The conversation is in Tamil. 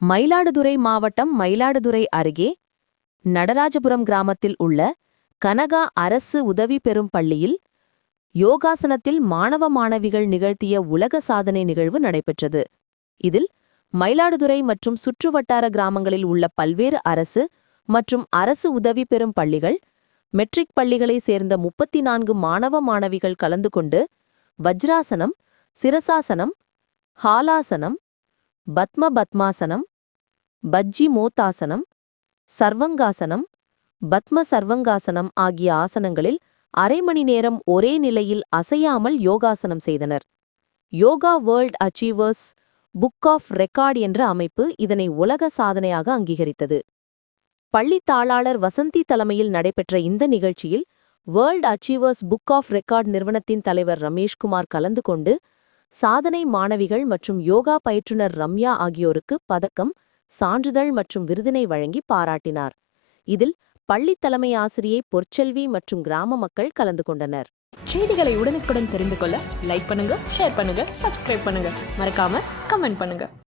மயிலாடுதுறை மாவட்டம் மயிலாடுதுறை அருகே நடராஜபுரம் கிராமத்தில் உள்ள கனகா அரசு உதவி பெறும் பள்ளியில் யோகாசனத்தில் மாணவ மாணவிகள் நிகழ்த்திய உலக சாதனை நிகழ்வு நடைபெற்றது. இதில் மயிலாடுதுறை மற்றும் சுற்றுவட்டார கிராமங்களில் உள்ள பல்வேறு அரசு மற்றும் அரசு உதவி பெறும் பள்ளிகள் மெட்ரிக் பள்ளிகளைச் சேர்ந்த முப்பத்தி நான்கு மாணவ மாணவிகள் கலந்து கொண்டு வஜ்ராசனம் சிரசாசனம் ஹாலாசனம் பத்ம பத்மாசனம் பஜ்ஜி மோத்தாசனம் சர்வங்காசனம் பத்ம சர்வங்காசனம் ஆகிய ஆசனங்களில் அரை மணி நேரம் ஒரே நிலையில் அசையாமல் யோகாசனம் செய்தனர். Yoga world achievers book of record என்ற அமைப்பு இதனை உலக சாதனையாக அங்கீகரித்தது. பள்ளித் தாளாளர் வசந்தி தலைமையில் நடைபெற்ற இந்த நிகழ்ச்சியில் world achievers book of record நிறுவனத்தின் தலைவர் ரமேஷ்குமார் கலந்து கொண்டு சாதனை மாணவிகள் மற்றும் யோகா பயிற்றுனர் ரம்யா ஆகியோருக்கு பதக்கம் சான்றிதழ் மற்றும் விருதினை வழங்கி பாராட்டினார். இதில் பள்ளி தலைமை ஆசிரியை பொற்செல்வி மற்றும் கிராம மக்கள் கலந்து கொண்டனர். செய்திகளை உடனுக்குடன் தெரிந்து கொள்ள லைக் பண்ணுங்க ஷேர் பண்ணுங்க சப்ஸ்கிரைப் பண்ணுங்க. மறக்காம கமெண்ட் பண்ணுங்க.